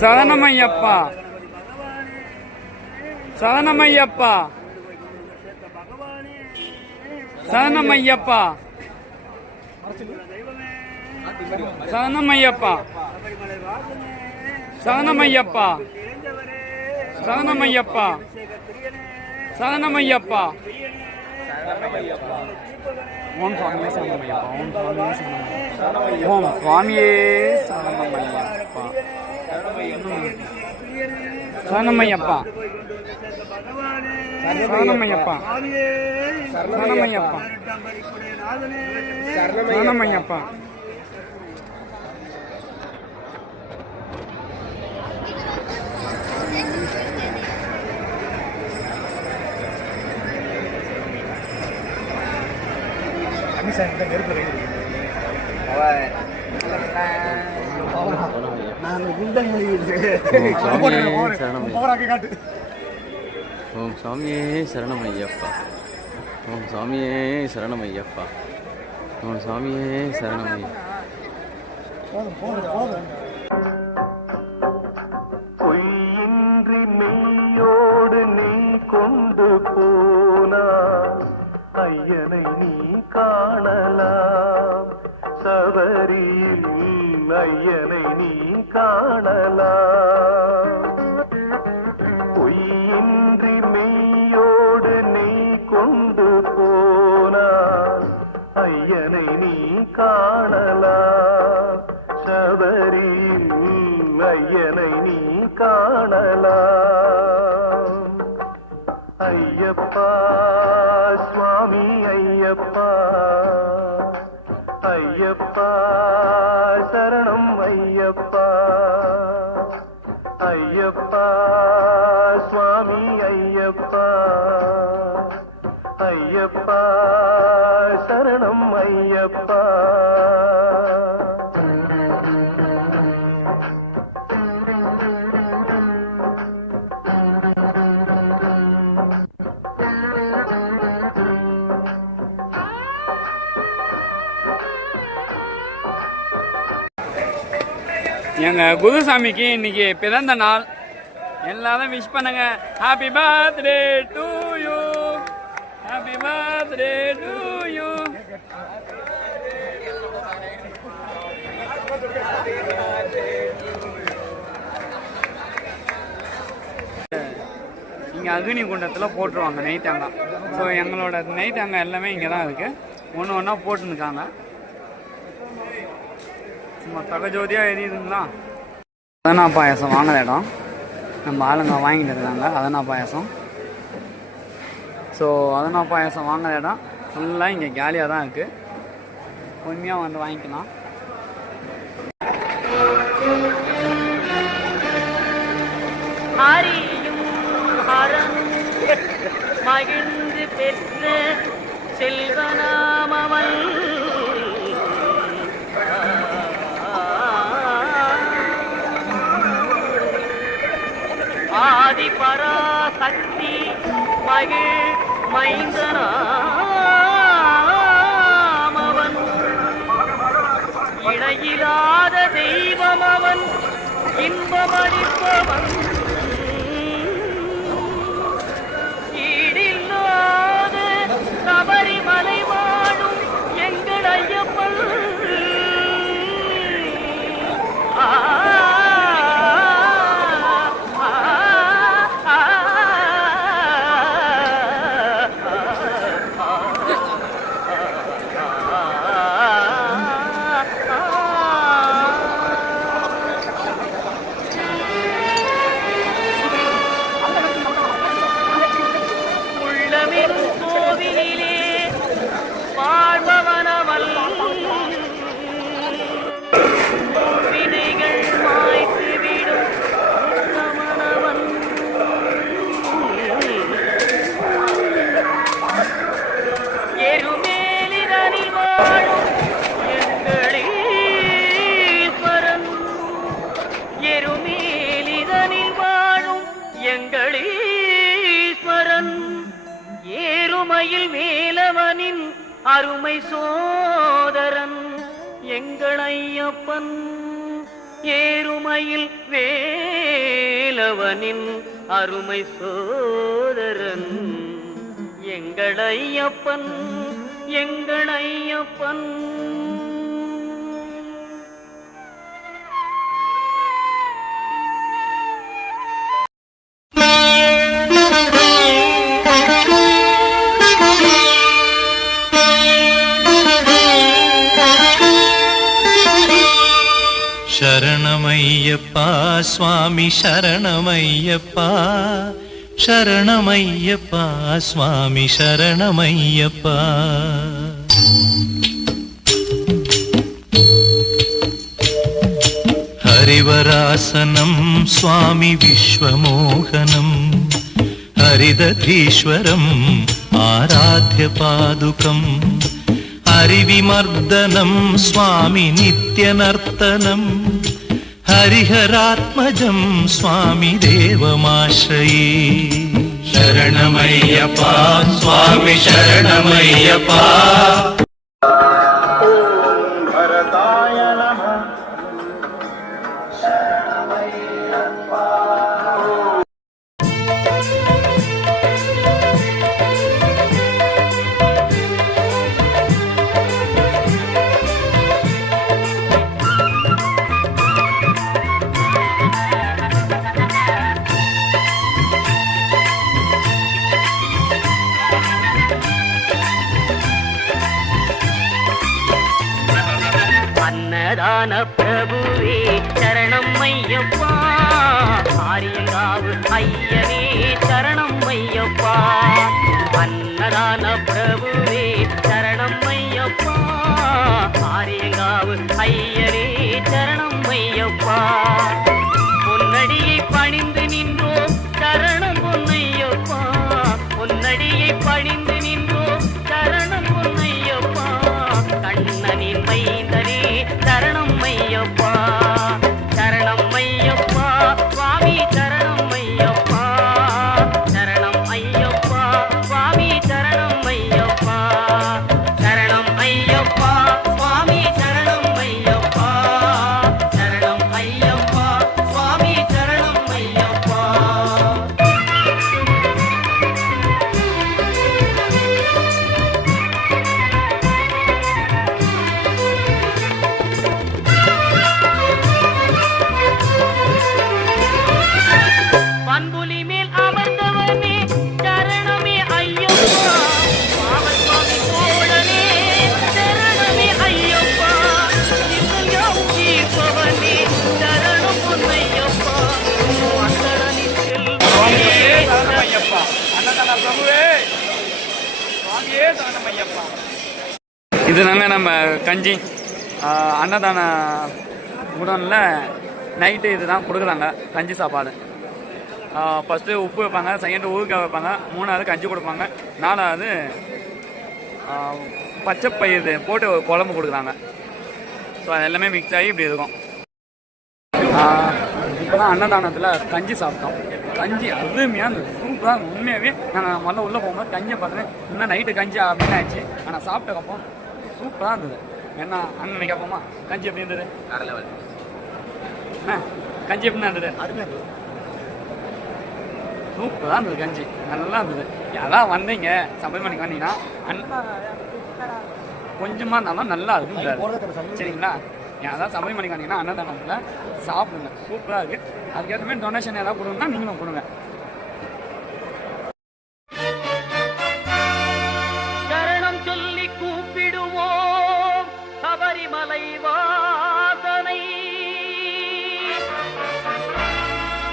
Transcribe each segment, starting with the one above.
சரணமையப்பா சரணமையப்பா சரணமையப்பா சரணமையப்பா சரணமையப்பா சரணமையப்பா சரணமையப்பா ஓம் சுவாமியே சரணமையப்பா ஓம் சுவாமியே சரணமையப்பா சரணமையப்பா சரணமையப்பா சரணமையப்பா சரணமையப்பா ஓம் சுவாமியே சரணமையப்பா ஓம் சுவாமியே சரணமையப்பா ஓம் சுவாமியே சரணமையா பொய்யின்றி மெய்யோடு நீ கொண்டு போனா ஐயனை நீ காணலாம் சபரியில் ஐயனை நீ காணலாம் பொய்யின்றி மெய்யோடு நீ கொண்டு போனா ஐயனை நீ காணலாம் சபரியில் ஐயனை நீ காணலாம் ஐயப்பா சுவாமி ஐயப்பா ஐயப்பா சரணம் ஐயப்பா ஐயப்பா சுவாமி ஐயப்பா ஐயப்பா சரணம் ஐயப்பா எங்க குருசாமிக்கு இன்னைக்கு பிறந்த நாள். எல்லாரும் விஷ் பண்ணுங்க. Happy birthday to you, happy birthday to you. இங்கே அக்னி குண்டத்தில் போட்டுருவாங்க நெய் தேங்காய். ஸோ எங்களோட நெய் தேங்காய் எல்லாமே இங்கே தான் இருக்குது. ஒன்று ஒன்றா போட்டுருக்காங்க. சும்மா தகஜோதியாக எரியுதுங்களா. அதனா பாயாசம் வாங்கின இடம் நம்ம ஆளுங்க வாங்கிட்டு இருக்காங்க. அதனா பாயாசம். ஸோ அதனா பாயாசம் வாங்கின இடம் ஃபுல்லாக இங்கே காலியாக தான் இருக்குது. பொறுமையாக வந்து வாங்கிக்கலாம். மகிழ்ந்து பெற்ற செல்வனாமவன் ஆதி பராசக்தி மகிழ் மைந்தனாமவன் இணையிலாத தெய்வம் அவன் இன்பமளிப்பவன் சபரிமலை வாழும் எங்கள் ஐயப்பன் அருமை சோதரன் எங்கள் ஐயப்பன் ஏறுமையில் வேலவனின் அருமை சோதரன் எங்கள் ஐயப்பன் எங்கள் ஐயப்பன். शरणमय्यप्पा स्वामी शरणमय्यप्पा शरणमय्यप्पा स्वामी शरणमय्यप्पा. हरिवरासनं स्वामी विश्वमोहनं हरिदधीश्वरम् आराध्यपादुकम् हरिविमर्दनं स्वामी नित्यनर्तनं हरिहरात्मजं स्वामी देवमाश्रये. शरणमय्यप्पा स्वामी शरणमय्यप्पा. அன்னதான பிரபுவே சரணம் ஐயப்பா ஆரியங்காவு ஐயனே சரணம் ஐயப்பா. அன்னதான பிரபுவே சரணம் ஐயப்பா ஆரியங்காவு ஐயனே சரணம் ஐயப்பா. பொன்னடியை பணிந்து நின்றோம் சரணம் பொன்னையப்பா பொன்னடியை பணிந்து நின்றோம் சரணம் பொன்னையப்பா. கண்ணனின் மைந்தனே சரணம் ஐயப்பா சரணம் ஐயப்பா சுவாமி சரணம் ஐயப்பா சரணம் ஐயப்பா சுவாமி சரணம் ஐயப்பா சரணம் ஐயப்பா சுவாமி சரணம் ஐயப்பா சரணம் ஐயப்பா சுவாமி சரணம் ஐயப்பா. பண்புலி மேல் அமர்ந்தவனே சரணமே ஐயப்பா பாவசுவாமி தோழனே சரணமே ஐயப்பா. இன்னும் தீர்ப்பவனே சரணம் பொன்னையப்பா அந்தரனின் இது தாங்க நம்ம கஞ்சி அன்னதான குடோனில் நைட்டு இது தான் கொடுக்குறாங்க கஞ்சி சாப்பாடு. ஃபஸ்ட்டு உப்பு வைப்பாங்க, செகண்டு ஊறுகாய் வைப்பாங்க, மூணாவது கஞ்சி கொடுப்பாங்க, நாலாவது பச்சை பயிர் போட்டு குழம்பு கொடுக்குறாங்க. ஸோ அது எல்லாமே மிக்ஸ் ஆகி இப்படி இருக்கும். இப்போ தான் அன்னதானத்தில் கஞ்சி சாப்பிட்டோம். கஞ்சி அருமையாக இருந்தது, சூப்பராக. உண்மையாகவே நாங்கள் முதல்ல உள்ளே போகும்போது கஞ்சியை பார்த்தேன், இன்னும் நைட்டு கஞ்சி அப்படின்னு ஆயிடுச்சு. ஆனால் சாப்பிட்டக்கப்போ சூப்பராக இருந்தது. என்ன அண்ணன் கேட்போமா கஞ்சி எப்படி இருந்தது? கஞ்சி எப்படி இருந்தது? சூப்பராக இருந்தது கஞ்சி, நல்லா இருந்தது. யாராவது வந்தீங்க சபரிமலைக்கு வந்தீங்கன்னா கொஞ்சமாக இருந்தாலும் நல்லா இருக்கும் சரிங்களா. யாராவது சபரிமலைக்கு வந்தீங்கன்னா அன்னதானத்தில் சாப்பிடுங்க, சூப்பராக இருக்குது. அதுக்கேற்ற மாதிரி டொனேஷன் ஏதாவது கொடுங்கன்னா நீங்களும் கொடுங்க. சரணம் சொல்லி கூப்பிடுவோம் சபரிமலை வாசனை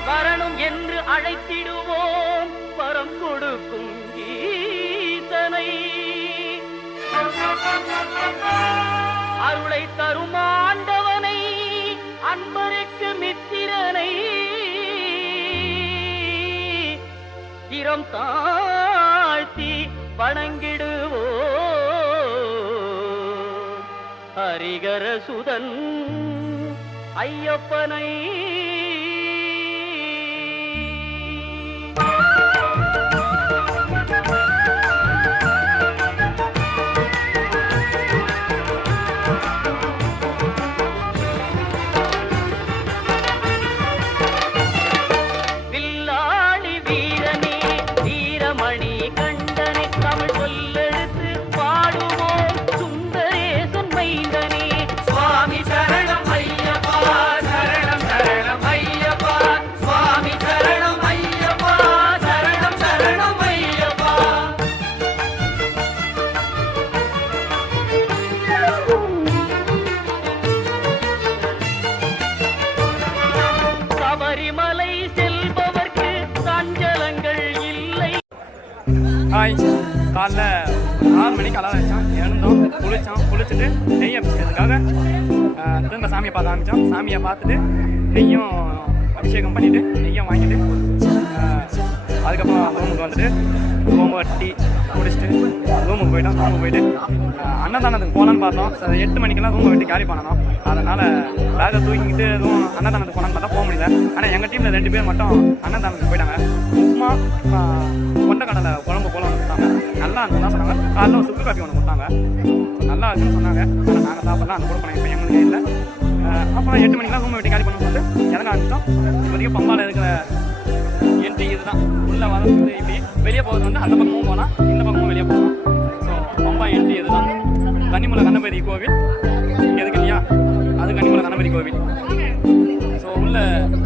வரணும் என்று அழைத்திடுவோம் வரம் கொடுக்கும் ஈசனை. அருளை தரும் ஆண்டவனை அன்பருக்கு மித்திரனை சிரம் தாழ்த்தி வணங்கிடுவோம் ஹரிகர சுதன் ஐயப்பனை. 4 மணிக்கு அலாரம் வச்சோம், எழுந்தோம், குளிச்சுட்டு நெய் அபிஷேகத்துக்காக திரும்ப சாமியை பார்க்க ஆரம்பித்தோம். சாமியை பார்த்துட்டு நெய்யும் அபிஷேகம் பண்ணிவிட்டு நெய்யும் வாங்கிட்டு அதுக்கப்புறம் ரூமுக்கு வந்துட்டு ரூமை டீ குடிச்சிட்டு ரூமுக்கு போயிட்டு அன்னதானத்துக்கு போகலான்னு பார்த்தோம். 8 மணிக்கெல்லாம் ரூமை விட்டு கேரி பண்ணணும். அதனால் பேக்கை தூக்கிக்கிட்டு அன்னதானத்துக்கு போகலான்னு பார்த்தா போக முடியல. ஆனால் எங்கள் டீமில் 2 பேர் மட்டும் அன்னதானத்துக்கு போயிட்டாங்க. உப்புமா கொண்டக்கடலை குழம்பு போல ஒன்று கொடுத்தாங்க. நல்லா இருந்ததுதான் சொன்னாங்க. காலையில் ஒரு சுக்கு காப்பி ஒன்று கொடுத்தாங்க. நல்லா இருக்குன்னு சொன்னாங்க. ஆனால் நாங்கள் சாப்பிட்லாம் அந்த கொடுக்கணும். இப்போ எங்களுக்கு இல்லை. அப்புறம் 8 மணிக்கெலாம் ரூமை விட்டு கேரி பண்ணணும்னு சொல்லிட்டு இறங்க ஆரம்பிச்சிட்டோம். இப்போதைக்கு பம்பாவில் இருக்கிற என்ட்ரி இதுதான். உள்ளே வரது இப்படி வெளியே போகிறது வந்து அந்த பக்கமும் போனால் இந்த பக்கமும் வெளியே போகலாம். ஸோ பம்பா என்ட்ரி இதுதான். கன்னிமலை கணபதி கோவில் எதுக்கு இல்லையா, அது கன்னிமலை கணபதி கோவில். ஸோ உள்ள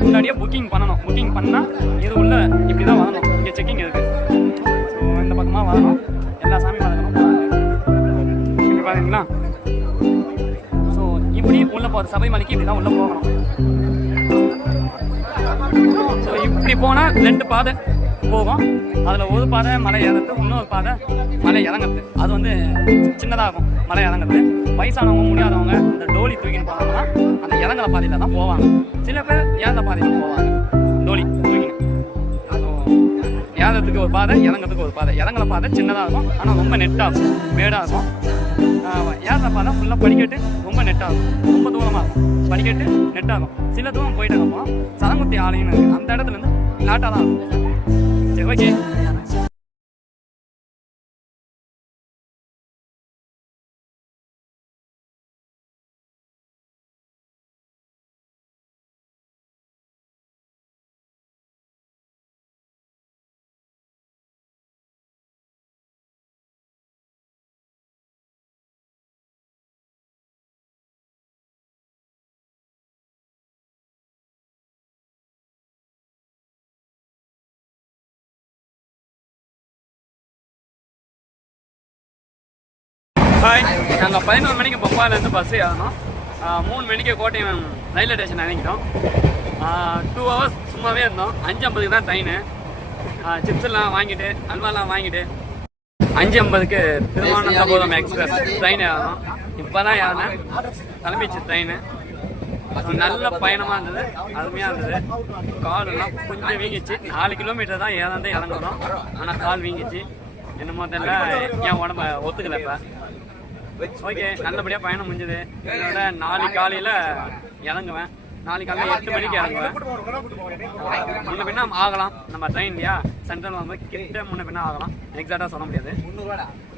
முன்னாடியே புக்கிங் பண்ணணும். புக்கிங் பண்ணால் இது உள்ள இப்படி தான் வரணும். இங்கே செக்கிங் இருக்குது. ஸோ இந்த பக்கமாக வரணும். எல்லா சாமி வளர்க்கணும் இப்படி பார்த்தீங்களா. ஸோ இப்படி உள்ளே போகிறது சபரிமலைக்கு இப்படி தான் உள்ளே போகணும். ஸோ இப்படி போனால் 2 பாதை போகும். அதில் ஒரு பாதை மலை ஏறது, இன்னொரு பாதை மலை இறங்குறது. அது வந்து சின்னதாகும் மலை இறங்குறது. வயசானவங்க முடியாதவங்க இந்த டோலி தூக்கின்னு போனாங்கன்னா அந்த இறங்குற பாதையில் தான் போவாங்க. சில பேர் ஏறந்த பாதையில் போவாங்க டோலி தூக்கின்னு. ஸோ ஏறதுக்கு ஒரு பாதை, இறங்குறதுக்கு ஒரு பாதை. இறங்குற பாதை சின்னதாக இருக்கும், ஆனால் ரொம்ப நெட்டாகும், மேடாக இருக்கும். ஏறத பாதை ஃபுல்லாக படிக்கட்டு, ரொம்ப நெட்டாகும், ரொம்ப தூரமாக இருக்கும். படிக்கட்டு நெட்டாகும். சில தூரம் போயிட்டு அப்புறம் சரங்குத்தி ஆலயம்னு இருக்குது. அந்த இடத்துலேருந்து லாட்டாக தான் இருக்கும். சரி, ஓகே. ஹாய், நாங்கள் 11 மணிக்கு பம்பாலேருந்து பஸ் ஏறணும். 3 மணிக்கு கோட்டையம் ரயில்வே ஸ்டேஷன் இறங்கிட்டோம். 2 ஹவர்ஸ் சும்மாவே இருந்தோம். 5:50க்கு தான் ட்ரெயின். சிப்ஸ்லாம் வாங்கிட்டு அல்வாலாம் வாங்கிட்டு 5:50க்கு திருவனந்தபுரம் எக்ஸ்பிரஸ் ட்ரெயின் ஏறணும். இப்போ தான் ஏறினேன், கிளம்பிச்சு ட்ரெயின். நல்ல பயணமாக இருந்தது, அருமையாக இருந்தது. காலெல்லாம் கொஞ்சம் வீங்கிச்சு. 4 கிலோமீட்டர் தான் ஏறாந்து இறங்கணும். ஆனால் கால் வீங்கிச்சு. என்னமோ தெரியல, என் உடம்ப ஒத்துக்கல. இப்போ ஓகே, நல்லபடியாக பயணம் முடிஞ்சது. இதோட நாளைக்கு காலையில் இறங்குவேன். நாளைக்கு காலையில் 8 மணிக்கு இறங்குவேன். முன்ன பின்னா ஆகலாம். நம்ம ட்ரெயின் இல்லையா, சென்ட்ரல் வந்து கிட்ட முன்ன பின்னா ஆகலாம். எக்ஸாக்டாக சொல்ல முடியாது.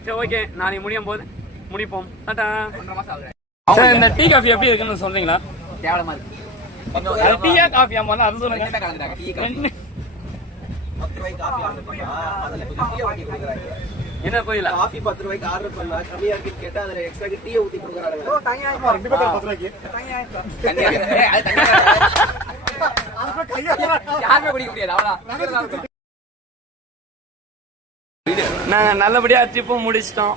சரி, ஓகே, நாளைக்கு முடியும் போது முடிப்போம். டாடா. சார், இந்த டீ காஃபி எப்படி இருக்குன்னு சொல்றீங்களா? டீயா காஃபியா முதல்ல அது சொல்லுங்க. என்ன கோயில காஃபி 10 ரூபாய்க்கு ஆர்டர் பண்ணா கம்மியா இருக்குன்னு கேட்டா அதுல எக்ஸ்ட்ரா டீ ஊத்தி கொடுக்குறாங்க. ஓ, தனியா 10 ரூபாய்க்கு தனியா அது கையா யாருமே குடிக்க முடியாது. அவ்வளவுதான். நாங்க நல்லபடியா ட்ரிப்பும் முடிச்சிட்டோம்.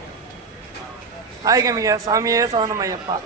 ஹாய் கமிங்க, சாமியே சரணம் ஐயப்பா.